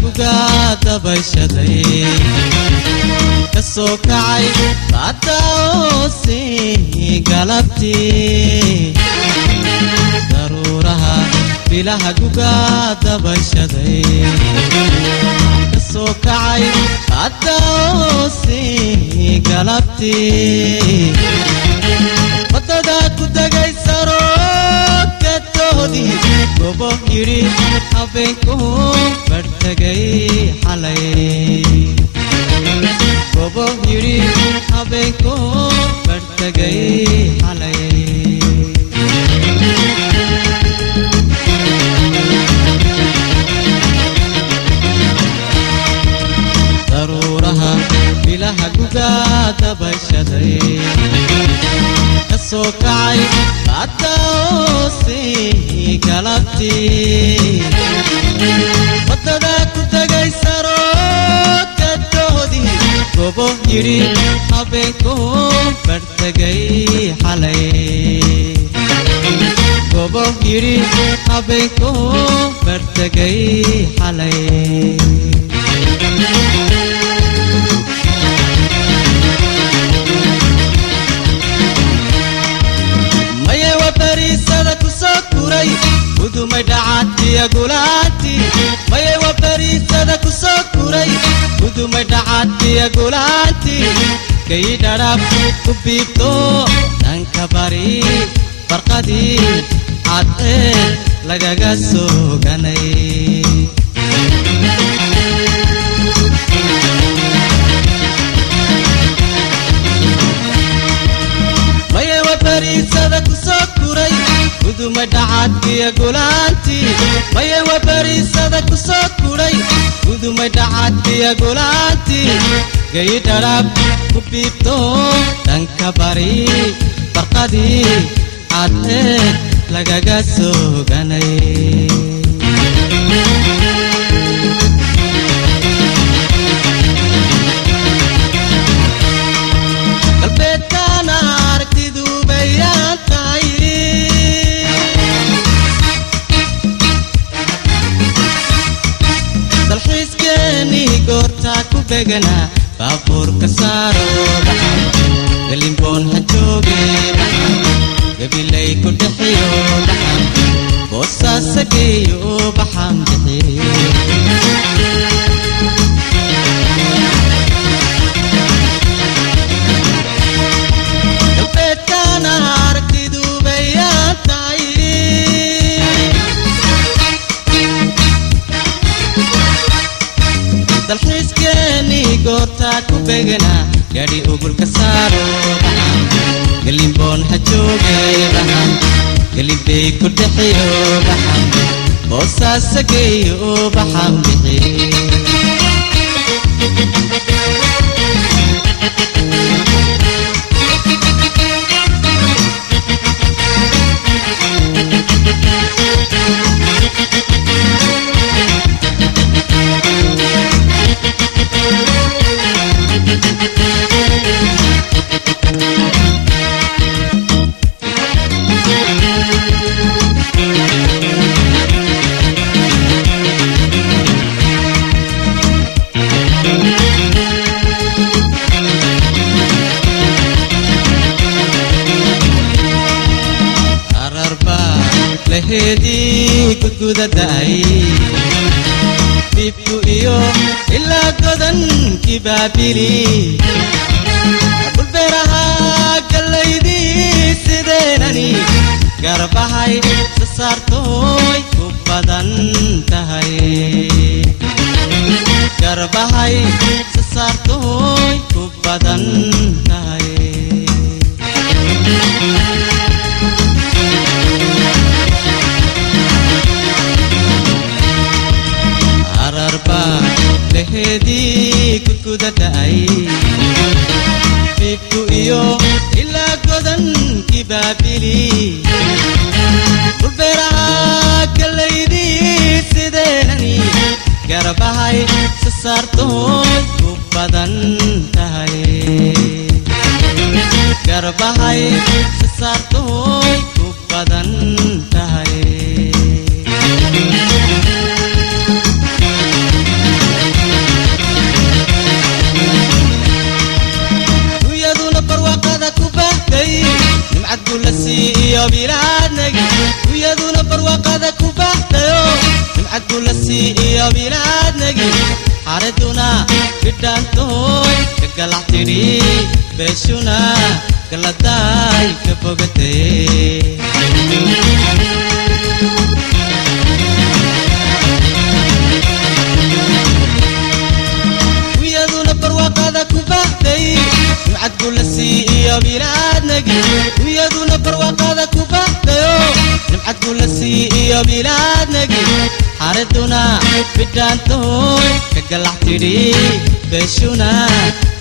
gugaada bashaday kasoo kacay baada hoose galabtii daruuraha bilaha gugaada bashaday kasoo kacay baada hoose galabtii wadada ku dagay sarookatoodii gobo yidhi habeenku bartagay xalay gobo yidhi habeenku bartagay xalay daruuraha bilaha gugaada bashaday kasoo kacay baada hoose galabtii wadada ku tagay sarookatoodii gobo yidhi habeenku bartagay xalay gobo yidhi habeenku bartagay xalay gudumay dhacadtiya gulaanti maye wa bariisada ku soo kuray gudumay dhacadtiya gulaanti kay dharab ku biibto dhanka bari barqadii cadee lagaga soo ganay maye wa bariisada ku soo kuray gudumay dhacadtiya gulaanti maye wa bariisada ku soo kuray gudumay dhacadtiya gulaanti gay dharab ku biibto dhanka bari barqadii cadee lagaga soo ganay galbeedkana aragtidu bayaan tahay dalxiiskeenii goortaa ku begana baabuurka saaro baxan galimboon ha jooge baxan gabilay ku dhexiyo baxan boosaasa geeyo baxan bixiyo galbeedkana aragtidu bayaan tahay dalxiiskeenii goortaa ku begana gaadhi ugulka saaro baxan galimboon ha jooge baxan galimbay ku dhexiyo baxan boosaasa geeyo baxan bixiyo lahedii gudgudaday bibku iyo ilaa godankii baabili dhulbeeraha gallaydii sideenani garbahay sasaartooy ku badan tahay garbahay sasaartooy ku badan tahay lahedii gudgudaday bibku iyo ilaa godankii baabili dhulbeeraha gallaydii sideenani garbahay sasaartooy ku badan tahay garbahay sasaartooy ku badan tahay iyo bilaadnagi xaraduna bidhaantoy ka galaxtidhi beeshuna galaday ka bogatay wiyaduna barwaaqada ku baxday nimcad gulasi iyo bilaadnagi wiyaduna barwaaqada ku baxdayo nimcad gulasi iyo bilaadnagi xaraduna bidhaantoy ka galaxtidhi beeshuna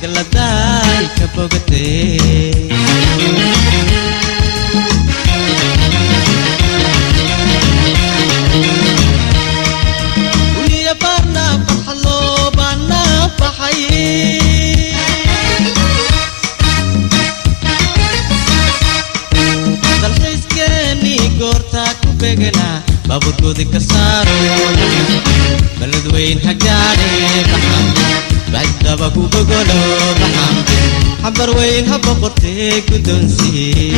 galaday ka bogatay wiliya baarna farxalo baana baxay dalxiiskeeni goorta ku begana baaburkoodi ka saaro balad weyn hagaadhe baxan bacdaba ku bogolo baxan xambar weyn ha boqortee guddoonsii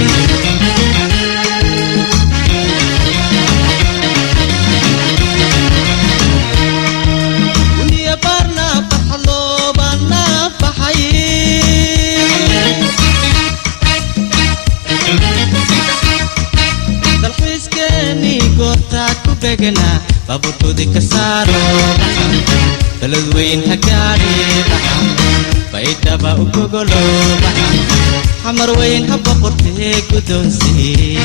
wiliya baarna farxalo baana baxay dalxiiskeeni goorta ku begana baaburkoodi ka saaro baxan balad weyn hagaadhe baxan baydhaba u bogolo baxan xamar weyn ha boqortee guddoonsii